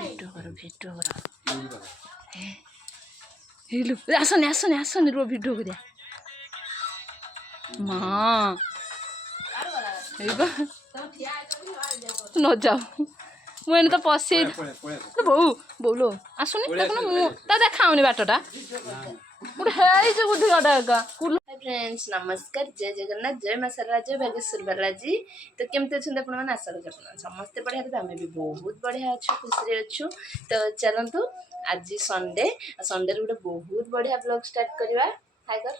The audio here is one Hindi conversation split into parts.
भिडियो कर हेलो आसनी आसनी आसनी रो भिडियो करिया माँ न जाओ मुझे तो पशे बो बोलो आसुनी देखो मुझे देखाऊनी बाटटा बुद्धि फ्रेंड्स नमस्कार जय जगन्नाथ जय माँ सरला जय भाग्यश्वर बालाजी तो केमती अच्छे मैंने आशा कर समस्ते बढ़िया तो आम भी बहुत बढ़िया अच्छु खुशी अच्छु तो चलतु आज संडे संडे गोटे बहुत बढ़िया ब्लॉग स्टार्ट करवा हाय कर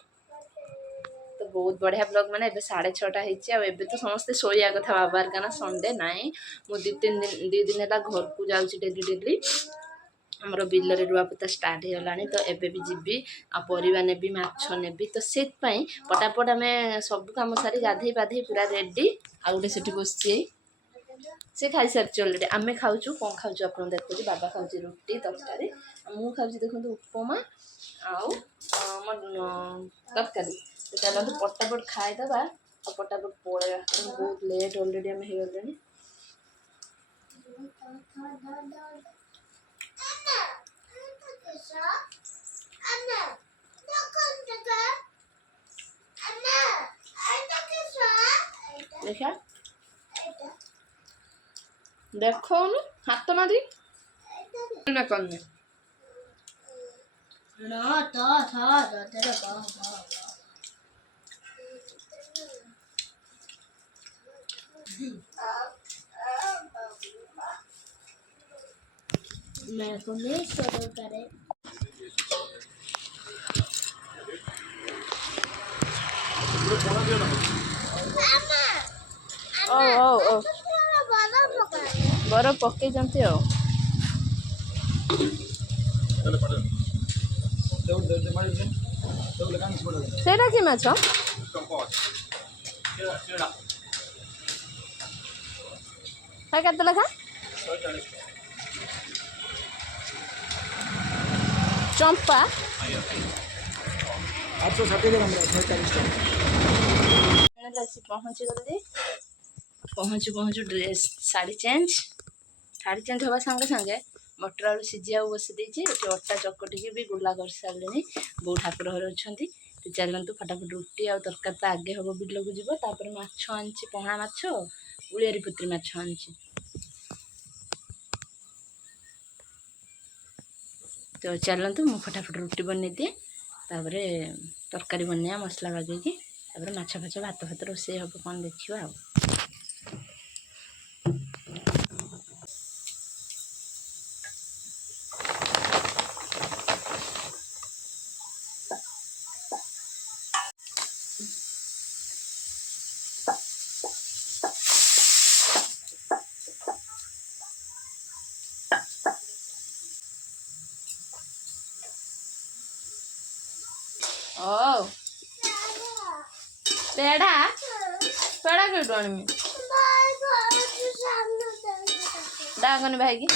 तो बहुत बढ़िया ब्लॉग मैंने 6:30 होती तो समस्ते शोया कथा बाबार का संडे नाई मुझे 2 दिन है घर को जाऊँगी डेली डेली आमर बिलर रुआपोता स्टार्ट हो गलानी तो एबे भी जीवी परिवा नेबी माछ नेबी तो से पटापट आम सब कम सारी गाधे पाधे पूरा रेडी आ गए से बस से खाई सारी अलरेडी आम खाऊँ कौन खाऊँ आप देखो बाबा खाऊँ रुटी तरकारी मुझे खाऊँ देखो उपमा आउ तरकारी तो चलते पटापट खाईदे आ पटापट पलैया बहुत लेट अलरेडी आम हो गले देखा देखो हाथ मारी ना करने मैं को नहीं शुरू करे ओ बरफ पकई जंती हो सेटा कि माछ केते लेखा चंपा 860 ग्राम पहुँची गली पहुँचू ड्रेस साड़ी चेंज हवा सांगे सांगे मटर आलू सीझा बसी देती अटा चकटिकी भी गुला कर सारे बो ठाकुर घर अच्छा तो चलतु फटाफट रुटी आ तरकारी तो आगे हम बिल को जीव तापर माछ आनी पहना माछ उलियारी पुत्री माछ आनी तो चलतु मु फटाफट रुटी बन दिए तापर तरकारी बनया मसला लगे माछ फाछ भात फात रोसे हम कौन देखा आ ओ पेड़ा पेड़ा क्यों आनी डाकनी भाई की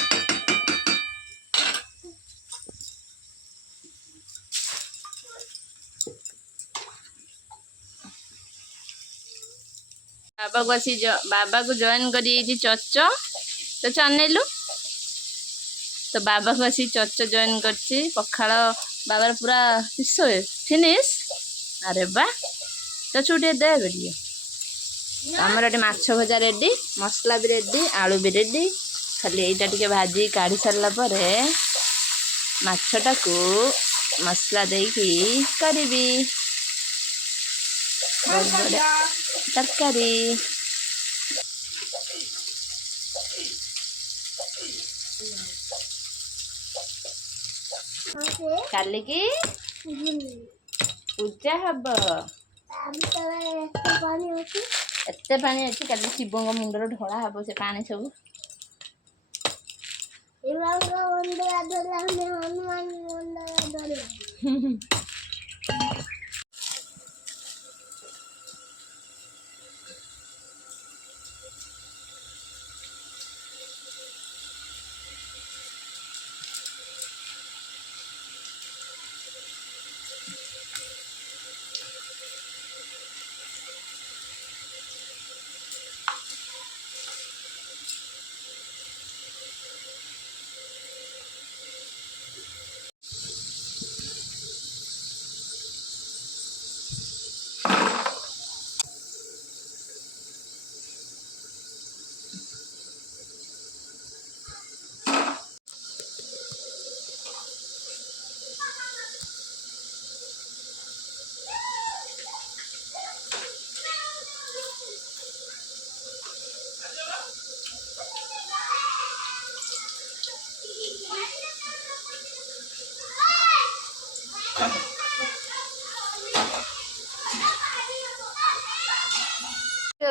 बाबा को जॉइन करी चच तो चनेलु तो बाबा को आसी चच जॉइन करची पखाड़ बाबार पूरा फिनिश अरे बा चचुटे दे बेटिए आमर ये माछ भजा रेडी मसला भी रेडी आलू भी रेडी खाली यहीटा टिके भाजी काढ़ी सारा पर माछटा को मसला देकी करी तरकारी काली की पूजा हम एते पानी अच्छी काली शिव मुंडर ढला हम से पानी सब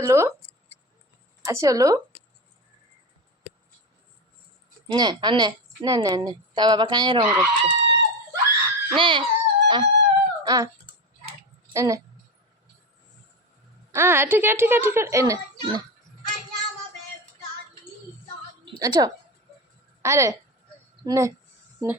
ওলু আছে ওলু নে নে নে নে নে তা বাবা কাঁয়ে রং করছে নে নে ঠিক আছে ঠিক আছে ঠিক আছে নে নে আচ্ছা আরে নে নে